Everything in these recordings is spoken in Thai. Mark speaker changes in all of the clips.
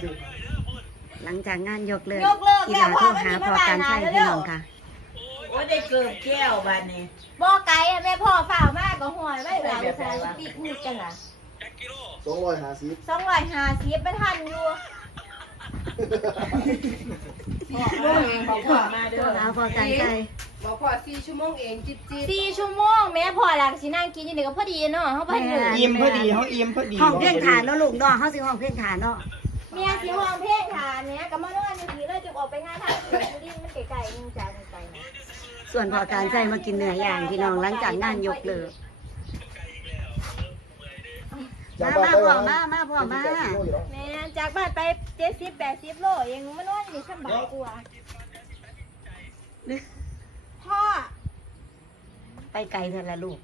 Speaker 1: หลังจากงานยกเลิก
Speaker 2: อีหลา
Speaker 1: โทรหาพอการใช้พี่น้องค่ะ
Speaker 3: โอ้ได้เกือบแก้วบ้านนี้
Speaker 2: บ่ไก่แม่พ่อฝ่าวมากก็หอยไว้หลายใส่ปีกหูดกันล่ะ250ไม่ทันอยู่
Speaker 3: บอกพ่อมาเด้
Speaker 1: โทร
Speaker 3: อ
Speaker 1: หาพอการใช้
Speaker 4: บอกพอ4 ชั่วโมงเองจิ๊บ
Speaker 2: 4 ชั่วโมงแม่พ่อหลักสินั่งกินอยู่นี่ก็พอดีเนาะเฮาบ่เหนื่อย
Speaker 5: อิ่มพอดีเขาอิ่มพอดี
Speaker 1: ห้องเพลงฐานเนาะลูกเนาะเฮาสิห้องเพลงฐานเนาะ
Speaker 2: เมียสิห้องเพลงทานเนี้ยก็มานอนอยู่นี่เลยจะออกไปงานทางสุรินทร์มันไกลๆนึงจากไกลๆนะ
Speaker 1: ส่วนพอการใช้มากินเนื้อย่างพี่น้องหลังจากงานยกเลิกมาพ่อมา
Speaker 2: แม่จากบ้านไป70-80 โลเองมานอนอยู่นี่สบายกว่าพ่อ
Speaker 1: ไปไกลเถอะละลูก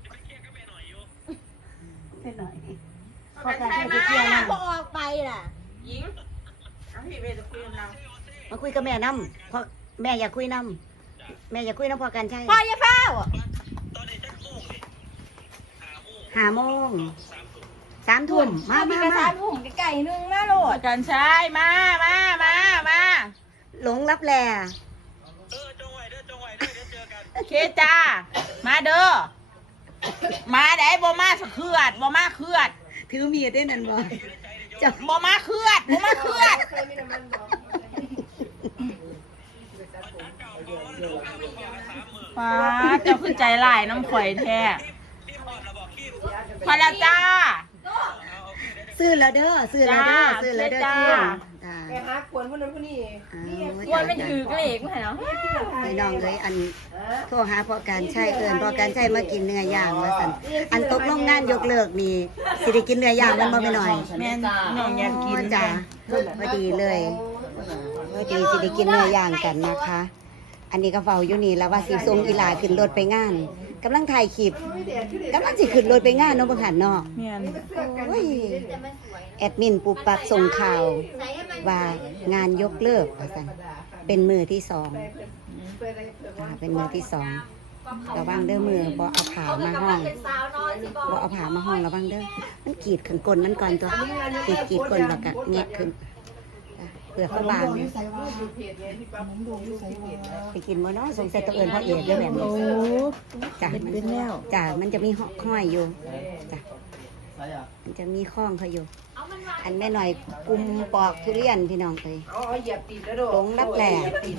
Speaker 1: ไปหน่อยพอ
Speaker 2: ใค
Speaker 1: การ
Speaker 2: ร
Speaker 1: ใช้ไป
Speaker 2: มา
Speaker 1: เที่ยวนะ
Speaker 2: พอออกไปล่ะ
Speaker 3: หญิงเอาพี่ไปจะคุยกับเรา
Speaker 1: มาคุยกับแม่น้ำพอแม่อยากคุยน้ำแม่อยากคุยน้ำพอการใช้
Speaker 2: พ่ออย่าเฝ้า
Speaker 1: 5 โมง 3 ทุ่มมา
Speaker 2: พี่กระซานหุ่มไก่นึงมาโหลด
Speaker 3: กันใช่มา
Speaker 1: หลงรับแล
Speaker 3: เคจ้ามาเด้อมาได้บ่มาสะเขือดบ่มาเขือด
Speaker 1: ถือมีดได้นั่นบ่จะ
Speaker 3: บ่มาเขือดป้าเจ้าขึ้นใจหลายน้ำข่อยแท้พอแล้วจ้า
Speaker 1: ซื้อแล้วเด้อที่จ้า
Speaker 4: ไปหาควนผู้นั้นผู้นี้
Speaker 2: กวนมันถือเหล็กมาเนาะ
Speaker 1: พี่น้องเลยอันโทรหาพอการใช้พอการใช้มากินเนื้อย่างว่าสั่นอันตกลงงานยกเลิกนี่สิได้กินเนื้อย่างมันบ่ไปหน่อย
Speaker 3: แม่น้องอยากกิน
Speaker 1: จ้าพอดีเลยพอดีสิได้กินเนื้อย่างกันนะคะ อันนี้ก็เฝ้าอยู่นี่แล้วว่าสิส่งอีหลาขึ้นรถไปงานกำลังถ่ายคลิปกำลังสิขึ้นรถไปงานเนาะบ่หันเนาะ
Speaker 3: แม่น
Speaker 1: โอ้ยแอดมินปุบปับส่งข่าวว่างานยกเลิกว่าซั่นเป็นมือที่สองเป็นมือที่สองระวังเด้อมือบ่เอาผ้ามาห้องบ่เอาผ้ามาห้องระวังเด้อมันกรีดขึ้นก้นมันก่อนตัวกรีดก้นแล้วก็แงะขึ้นเปลือกเขาบางไปกินมื้อเนาะสงสัยตะเอิญพ่อเอกเด้อแบบนี้จ้ะมันเป็นแล้วจ้ะมันจะมีห้อยอยู่จ้ะมันจะมีข้องเขาอยู่อันแม่หน่อยกุมปอกทุเรียนพี่น้องเอ้ย
Speaker 4: เอาเหยียบตีนแล้วโด
Speaker 1: หลงรับแหล่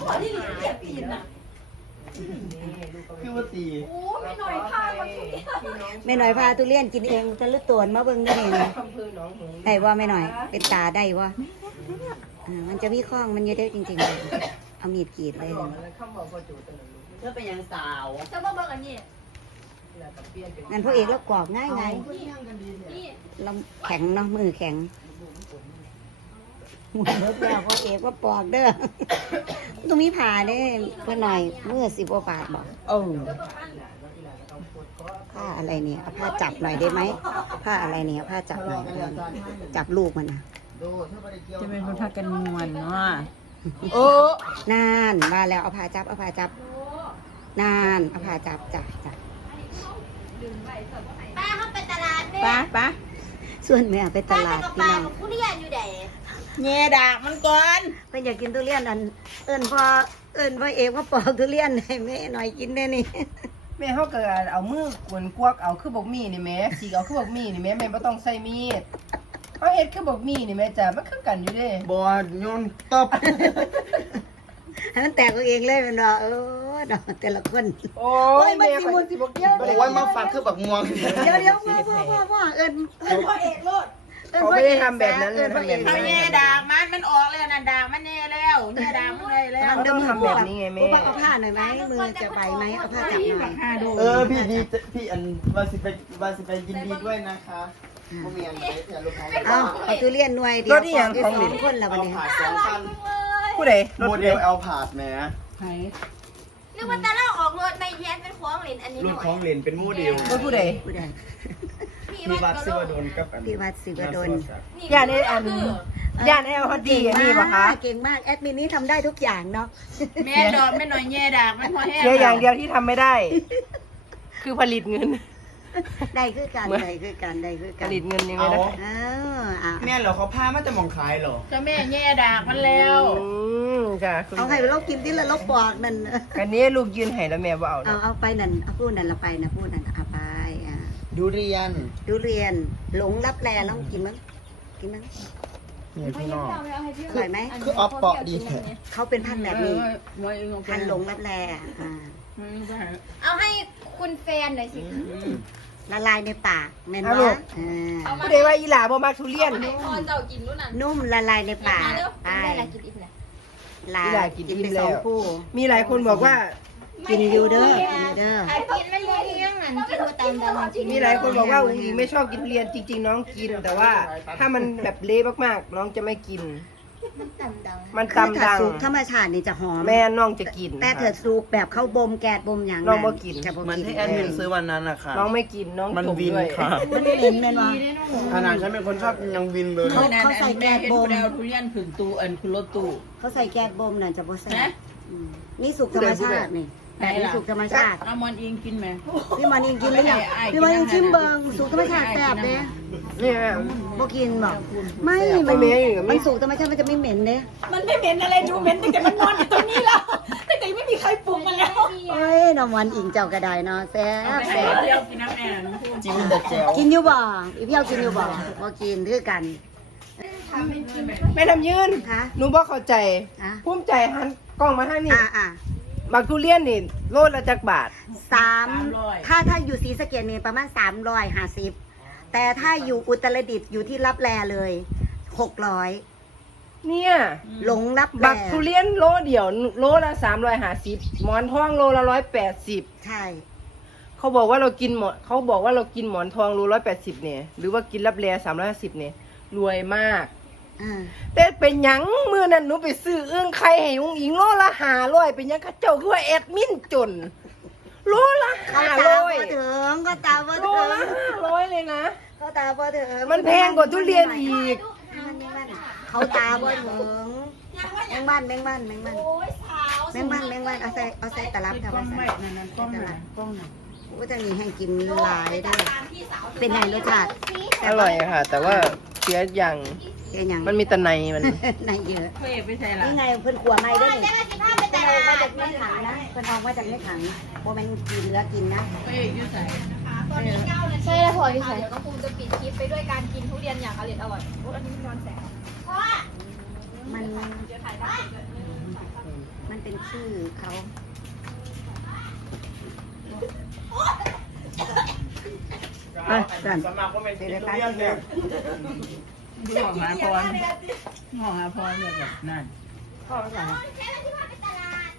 Speaker 5: คือว่าตี
Speaker 1: แม่หน่อยพาทุเรียนกินเองจะลึกตัวมาเบิ่งได้นี่นะ
Speaker 4: อำเภอหนองหงส์
Speaker 1: ได้ว่าแม่หน่อยเป็นตาได้ว่ามันจะมีข้องมันเยอะได้จริงๆเลยเอามีดกรีดเลย
Speaker 4: คำบอกพอจูตนั้น
Speaker 5: เธอเป็นยังสาว
Speaker 2: เจ้าบ่เบิ่งอันนี้
Speaker 4: แล้วก็เปลี่ยนเป็น
Speaker 1: งั้นพ่อเอกแล้วกรอกง่ายไง
Speaker 2: นี่
Speaker 1: เราแข็งเนาะมือแข็งหมุนรถแล้วพ่อเอกว่าปอกเด้อตรงนี้ผ่าเด้เพื่อหน่อยมือ10 กว่าบาทบอก
Speaker 3: โอ้
Speaker 1: ผ้าอะไรเนี่ยเอาผ้าจับหน่อยได้ไหมผ้าอะไรเนี่ยเอาผ้าจับหน่อยจับลูกมันนะ
Speaker 3: จะเป็นคนพักกันมวนเนาะโอ้
Speaker 1: นานมาแล้วเอาผ้าจับนานเอาผ้าจับ
Speaker 2: ป้าเข้าไปตลาดแม่
Speaker 3: ป้า
Speaker 1: ส่วนแม่ไปตลาด
Speaker 2: กับ
Speaker 1: พี่
Speaker 2: ป้า
Speaker 1: น้อง
Speaker 2: ผู้เรียนอยู่ไหน
Speaker 3: แง่ดากมันก่อน
Speaker 1: เพิ่นอยากกินทุเรียนอันเอิ้นพ่อเอกว่าปอกทุเรียนให้แม่หน่อยกินได้นี่
Speaker 4: แม่เขาเกิดเอามือกวนกวกเอาคือบกมีนี่แม่สีเอาคือบกมีนี่แม่แม่บ่ต้องใส่มีดเขาเฮ็ดคือบกมีนี่แม่จ้ะมันคือกันอยู่เด้
Speaker 5: บอดโยนตบ
Speaker 1: ให้มันแตกเอาเองเลยแมันบ่เนาะแต่ละคน
Speaker 4: โอ้ยแม่ข่อยสิบ่กิน
Speaker 5: โอ้ยมาฟังคือแบบงวง
Speaker 1: เดี๋ยวพ่อเอิ้นพ่อเอกโลด
Speaker 4: เขาไม่ได้ทำแบบนั้นเลยทำแบบ
Speaker 3: เอา
Speaker 4: นี้
Speaker 3: แง่ดากมันออกแล้วนะดากมันแน่แล้วแง่ดากมันเลยแล้ว
Speaker 4: ต้องทำแบบนี้ไงแม่
Speaker 1: เอาผ้าหน่อยไหมมือจะไปไหมเอาผ้าจับหน่อย
Speaker 5: พี่ดีพี่อันวาสิไปยินดีด้วยนะคะพวกเมียนไปเถอะลูกค้า
Speaker 1: เอาทุเรียนหน่วยเดียวของหลินคนละวันนี้
Speaker 5: ผ่า2 คัน
Speaker 4: ผู้ใด
Speaker 5: โมเดลเอาผาดแหม
Speaker 2: นึกว่าตาเราออกรถในแยนเป็นของเหรนอันนี้ห
Speaker 5: ลู
Speaker 2: น่
Speaker 5: ก
Speaker 2: อย
Speaker 5: ของเหรนเป็นโมเดล
Speaker 4: ผู้ใด
Speaker 1: ผู้ใด
Speaker 5: พี่วัดศิวดลกับอัน
Speaker 1: พี่วัดศิวดล
Speaker 4: ย่านนี้อันย่านแอลฮอดดีอันนี้ป่ะคะ
Speaker 1: เก่งมากแอดมินนี้ทำได้ทุกอย่างเนาะ
Speaker 3: แม่ดอกแม่หน่อยแง่ดากมันพอแห้ง
Speaker 4: เสียอย่างเดียวที่ทำไม่ได้ คือผลิตเงิน
Speaker 1: ได้คือกัน
Speaker 4: เหมือน
Speaker 1: ได้คือกันได้คือ
Speaker 4: ผ
Speaker 1: กัน
Speaker 4: ลิตเงินยังไงนะ
Speaker 1: เอออ่ะ
Speaker 5: แม่เหรอเขาพามาแต่หมองขายเหรอ
Speaker 3: เจ้าแม่แย่ดากมันแล้ว
Speaker 4: ค่ะคุณ
Speaker 1: เอาให้เรากินที่ละเราปอกนั่น
Speaker 4: กันนี้ลูกยืนให้แล้วแม่บ่เอา
Speaker 1: เอาไปนั่นเอาพูดนั่นละไปนะพูดนั่นเอาไปอ่ะ
Speaker 5: ดูเรียน
Speaker 1: ดูเรียนหลงรับแลแล้วกินมั้งกินมั้ง
Speaker 5: นี่พี่น้อง
Speaker 1: อร่อยไหม
Speaker 5: คือออฟเปาะดีแท้
Speaker 1: เขาเป็นพันธุ์แบบนี้
Speaker 3: มวยเองเอาไป
Speaker 1: พันธุ์หลงรับแลอ่า
Speaker 2: เอาให้คุณแฟนหน่อยสิ
Speaker 1: ละลายในปากแม่น
Speaker 4: เอา
Speaker 1: บ่
Speaker 4: ลูก
Speaker 1: อ่า
Speaker 4: ผู้ใดว่าอีหลาบ่มาทุเรียน
Speaker 2: พอเจ้ากินนู่นน่ะ
Speaker 1: นุ่มละลายในปาก
Speaker 2: มาเร็ว
Speaker 1: ไป
Speaker 2: ได้อะไรกินอีกเนี่ย
Speaker 1: ลา
Speaker 4: อีหลากิน
Speaker 1: กิน
Speaker 4: อิ่
Speaker 1: ไป
Speaker 4: ม
Speaker 1: สอง
Speaker 4: แล้ว
Speaker 1: คู่
Speaker 4: มีหลายคนบอกว่า
Speaker 1: กินอยู่เด้อกินอยู่เด้อ
Speaker 2: ไอ้กินไม่รู้เรื่องอ่ะกินมาตามดาวจริง
Speaker 4: มีหลายคนบอกว่าอุ้งอิงไม่ชอบกินทุเรียนจริง ๆ น้องกิน แต่ว่าถ้ามันแบบเละมากๆ น้องจะไม่กิน
Speaker 2: ตามดาว
Speaker 4: มัน
Speaker 1: คือ
Speaker 4: ตำ
Speaker 1: ถ้า
Speaker 4: ดัง
Speaker 1: สุกธรรมชาตินี่จะหอม
Speaker 4: แม่น้องจะกิน
Speaker 1: แต่เกิดสุกแบบเข้าบ่มแกดบ่มอย่าง
Speaker 4: น้องบ่กิน
Speaker 1: จะบ่
Speaker 5: เหมือน
Speaker 1: กิน
Speaker 5: ที่แอดมินซื้อวันนั้นนะคะ
Speaker 4: น้องไม่กินน้อง
Speaker 5: มัน
Speaker 4: ถม
Speaker 5: วิน
Speaker 4: ด้วย
Speaker 5: ค่ะ
Speaker 1: มันเหม็นแม่นบ่
Speaker 5: ขนาดฉันเป็นคนชอบกินยังวินเลย
Speaker 1: เขาใส่แกงบ่ม
Speaker 3: เห็นผู้ใดเอาทุเรียนผึ่งตู้อันคือรถตู้
Speaker 1: เขาใส่แกดบ่มนั่นจะบ่แซ่
Speaker 3: นะ
Speaker 1: บอืมนี่สุกธรรมชาตินี่แบบนี้สุกธรรมชาติ
Speaker 3: เอามอนอิงกินไหม
Speaker 1: พี่มันยังกินหรือยัง
Speaker 3: ไอ้
Speaker 1: พี่มันยังชิมเบิงสุกธรรมชาติแซ่บเด้
Speaker 4: เนี่ย
Speaker 1: บ่กินบ่ไม่
Speaker 4: ไม่
Speaker 1: มัน
Speaker 4: เหม็นอยู่
Speaker 1: มันสุกธรรมชาติมันจะไม่เหม็นเด้
Speaker 3: มันไม่เหม็นอะไรดูเหม็นแต่มันนอนอยู่ตรงนี้แล้วแต่ไม่มีใครปลุกมันแล้ว
Speaker 1: เอ้ยน้ำมันอิงเจ้าก็ได้เนาะแซ่บแซ่บ
Speaker 3: เดียวกินน้ำแน่น้ำพูด
Speaker 5: จิ้มแต่แจ๋ว
Speaker 1: กินอยู่บ่อีพี่เอากินอยู่บ่บ่กินคือกัน
Speaker 4: แม่ทำยืน
Speaker 1: คะ
Speaker 4: หนูบ่เข้าใจ
Speaker 1: อ่ะ
Speaker 4: ภูมิใจหันกล้องมาทางนี้
Speaker 1: อ่ะ
Speaker 4: บักทุเรียนนี่โลละจักบาท
Speaker 1: ถ้าอยู่ศรีสะเกษนี่ประมาณ350แต่ถ้าอยู่อุตรดิตถ์อยู่ที่รับแลเลย600
Speaker 4: เนี่ย
Speaker 1: หลงรับแล
Speaker 4: บักทุเรียนโลเดียวโลละ350หมอนทองโลละ180
Speaker 1: ใช่
Speaker 4: เขาบอกว่าเรากินหมอนเขาบอกว่าเรากินหมอนทองโล180เนี่ยหรือว่ากินรับแล350เนี่ยรวยมาก
Speaker 1: อ่า
Speaker 4: แต่เป็นหยังมื้อนั้นหนูไปซื้อเอื้องไข่ให้อุ้งอิงโลละ500เป็นหยังเขาเจ้าคือว่าแอดมินจนโลละ
Speaker 1: เขาตาบ่
Speaker 4: 500
Speaker 1: ถึงก็ตาบ่
Speaker 4: โล
Speaker 1: ถึง
Speaker 4: ละ500เลยนะ
Speaker 1: เขาตาบ่ถึง
Speaker 4: มันแพงกว่าทุเรียนอีก
Speaker 1: เขาตาบ่ถึงแมงบ้าน
Speaker 2: โอ้ยสาว
Speaker 1: เอาใส่ตลับ
Speaker 3: ก
Speaker 1: ทำ
Speaker 3: ล้อง
Speaker 1: มา
Speaker 3: ไม่
Speaker 1: ใส่
Speaker 3: นั่นกล้องไหนกล้องไหน
Speaker 1: ก็จะมีให้กินหลายด้วยเป็นไงรสชาติ
Speaker 4: อร่อยค่ะ แต่ว่าเสียอย่าง
Speaker 1: เป็นยัง
Speaker 4: มันมีแตะในมัน
Speaker 1: ในเยอะ
Speaker 3: เฟ่ไปใส่ละ
Speaker 1: นี่ไงเพิ่นขัวไม้ได้นี่
Speaker 2: จะมาสิพาไปต
Speaker 1: เพิ่น
Speaker 2: ลา
Speaker 1: เอา
Speaker 2: ด
Speaker 1: มาจากในถังนะเพิ่นเอามาจากในถังโบแมนกินเหลือกินนะ
Speaker 3: เฟ่ยืดใส่
Speaker 2: ตอนนี้9 นาทีใช่แล้วพอที่ใส่ก็คงจะปิดคลิปไปด้วยการกินทุเรียนอย่างอร่อยโอ้อันนี้นอนแสงเพราะว่า
Speaker 1: มัน
Speaker 2: เดี๋ยวถ่ายได้
Speaker 1: มันเป็นชื่อเขา
Speaker 5: สมัครว่าเป็นทุเรียนเนี่ย
Speaker 3: ห่อหาพรห่อหาพรแบบนั่น
Speaker 1: พ่อว่าอะไร
Speaker 2: แค่ที่พาไปตลาด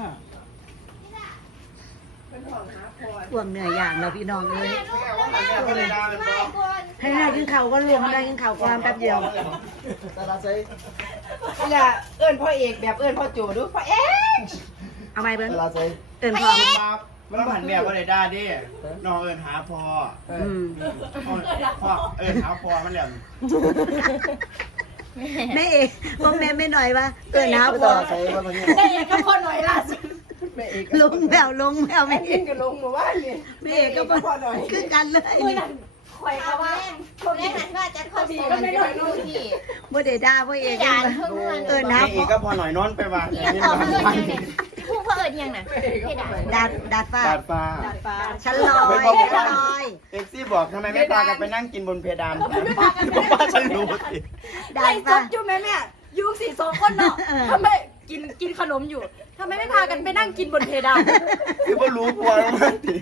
Speaker 1: ท่วมเหนื่อยอย่างเราพี่น้องเลย
Speaker 2: ไม่คน
Speaker 1: ให้ได้กินข้าวก็รวมได้กินข้าวก่อนแป๊บเดียว
Speaker 5: ตลาดไซ
Speaker 4: นี่ล่ะเอิ้นพ่อเอกแบบเอิ้นพ่อโจดูพ่อเอก
Speaker 1: เอาไหมเบิ้ง
Speaker 5: ตลาดไซ
Speaker 1: เอินพร้อม
Speaker 5: มันผันแบบว่าได้ด้าดิน้องเอิญหาพอ
Speaker 1: อืม
Speaker 5: พ่อเอิญหาพอมันแหลม
Speaker 1: แม่เอกบอกแม่ไม่หน่อยว่าเอินหา
Speaker 5: ต
Speaker 1: พ่อ
Speaker 5: ลาดไซว่าตอนนี้
Speaker 3: ก็พอหน่อยล่ะ
Speaker 4: แม่เอก
Speaker 1: ลงแมวแม่
Speaker 4: แม่เอกก็ลงมาว่านี่
Speaker 1: แม่เอกก็
Speaker 4: พ่อหน่อย
Speaker 1: คือกันเลย
Speaker 2: ข่อยก็ว่าแม่หันว่าจะเข้าสู่มันเป็นลูกที่
Speaker 1: บ่ได้ด่าพ่อเอก
Speaker 2: ยานเพิ่งเงิน
Speaker 1: เอินหา
Speaker 5: แม่เอกก็พอหน่อยนอนไปว่า
Speaker 2: เนี่ยต่อเพื่อนยังเนี่ยพูดเพื่อนยังน่ะเพดาน
Speaker 1: ดาดฟ้า
Speaker 5: ดาดฟ้า
Speaker 1: ชั้นลอยชั้นลอย
Speaker 5: เอ็กซี่บอกทำไมไม่พากันไปนั่งกินบนเพดานป้าฉันรู้สิ
Speaker 1: ดาดฟ้า
Speaker 6: อยู่แม่แม่ยุคสี่สองคนเนาะทำไมกินขนมอยู่ทำไมไม่พากันไปนั่งกินบนเพดาน
Speaker 5: คือว่ารู้กลัวแล้วมั้งสิ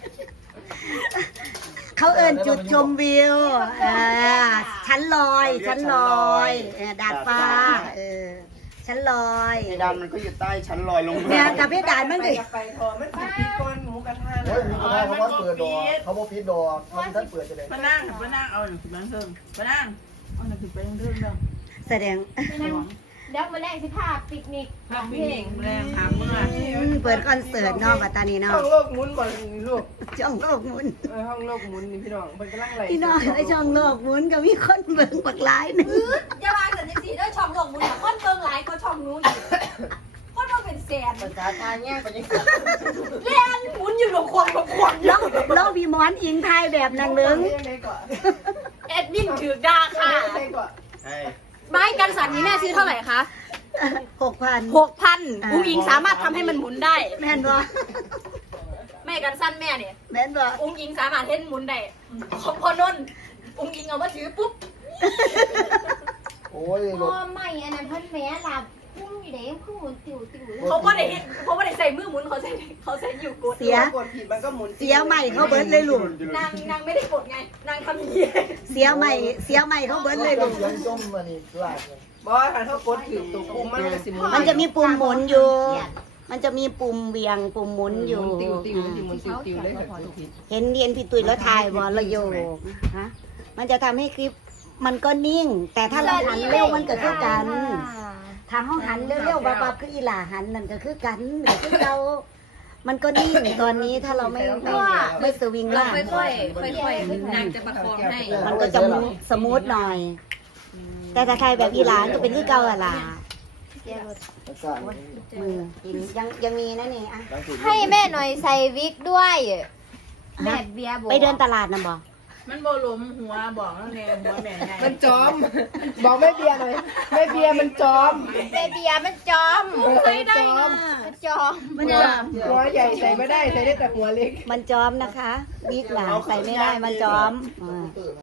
Speaker 1: เขาเอินจุดชมวิวชั้นลอยดาดฟ้าชั้นลอย
Speaker 5: เพดานมันก็อยู่ใต้ชั้นลอยลงมา
Speaker 1: เนี่ยกับเพดานมัน
Speaker 4: ไป
Speaker 1: ดิ
Speaker 4: กับไปทอมันสิปิดก่อนหมูกระทะ
Speaker 5: เฮ้ยมีคนให้เขาว่าเปิดดอกเขาบอกปิดดอกเขาท่านเปิดจะได้
Speaker 3: มานั่งเอาหนึ่งถึงนั่งเพิ่มมานั่งเอาหนึ่งถึงไปนั่งเพิ่มแล้ว
Speaker 1: แสดง
Speaker 2: เดี๋ยวมาแรกสิพาปิกนิก
Speaker 3: ภาพวิ่งแรงถามเมื่อ
Speaker 1: เปิดคอนเสิร์ตนอกกับตานีนอ
Speaker 4: ห้อก งโลกหมุนบ่ลูก
Speaker 1: ช่องโลกหมุน
Speaker 4: ห้องโลกหมุนนี่พี่น้องมันกำลังไหล
Speaker 1: พี่น้องในช่องโลกหมุนก็มีคนเบิ่งปักหลายหนึง
Speaker 6: อย่าวางสันนิษฐานด้วยช่องหลงบุญอะคนเบิงหลายก็ช่องนู้นอีกคนเบิงเป็นแสน
Speaker 5: ภาษาทางแง่ไปยัง
Speaker 6: เล่นหมุนอยู่หลงควง
Speaker 1: แล้วแล้วพี่หมอนอิงไทยแบบนั้นเนึง
Speaker 6: แอดมินถือดาค่ะ
Speaker 5: ใช่
Speaker 6: ไม้กันสั่นนี้แม่ซื้อเท่าไหร่คะ
Speaker 1: 6,000
Speaker 6: 6,000อุ้งอิงสามารถทำให้มันหมุนได้
Speaker 1: แม่นบ่
Speaker 6: แม่กันสั้นแม่เนี่ย
Speaker 1: แม่นบ่
Speaker 6: อุ้งอิงสามารถเห็นหมุนได้ของพอนนท์อุ้งอิงเอามาถือปุ๊บ
Speaker 5: โอ้ยร
Speaker 2: พ่อ
Speaker 5: ถ
Speaker 2: ใหม่อันนั้นเพิ่นแม่หลับพุ่งอยู่เด้พุ่งหมุนติวเลย
Speaker 6: เขาไม่ได้เห็นเขาไม่ได้ใส่มือหมุนเขาใส่อยู่กด
Speaker 1: เสีย
Speaker 4: กดผิดมันก็หมุน
Speaker 1: เสียใหม่เขาเบิดเลยลูก
Speaker 6: นางไม่ได้กดไงนางทำอย่างนี้
Speaker 1: เสียใหม่เขาเบิดเลยลูก
Speaker 5: ยังจมมานี่ลาก
Speaker 4: บอสถ้าเขากดผิดตัวปุ่มมันก็สิหมุน
Speaker 1: มันจะมีปุ่มหมุนอยู่ มันจะมีปุ่มเวียงปุ่มหมุนอยู่
Speaker 4: ติวติวติวมันติวเลยค่ะกดผิด
Speaker 1: เห็นพี่ตุ้ยแล้วถ่ายบอลระโยกฮะมันจะทำให้คลิปมันก็นิ่ง แต่ถ้าเราหันเร็วมันก็คือกันทางห้องหันเร็วๆบับๆคืออีหล่าหันนั่นก็คือกันก็คือเรา มันก็นิ่งตอนนี้ถ้าเราไม่สวิงล่าง
Speaker 6: ค่อยๆนางจะประคองให้
Speaker 1: มันก็จะสมูทหน่อย แต่ถ้าใครแบบอีหลานก็เป็นคือเก่าอะล่ะมือกินยังมีนะนี่อ่ะ
Speaker 2: ให้แม่หน่อยใส่วิกด้วยแม่เบียร์บอก
Speaker 1: ไปเดินตลาดนะบอก
Speaker 3: มันโบล้มหัวบอกแล้วเนี่ยหัวแม่ไง
Speaker 4: มันจอม บอกไม่เบียร์หน่อยไม่เบียร์มันจอม
Speaker 2: แม่เบียร์มันจอม
Speaker 4: ไม่ได้จอม
Speaker 2: มันจอม
Speaker 1: มันจอม
Speaker 4: หัวใหญ่ใส่ไม่ได้ใส่ได้แต่หัวเล็ก
Speaker 1: มันจอมนะคะวิกหลานใส่ไม่ได้มันจอม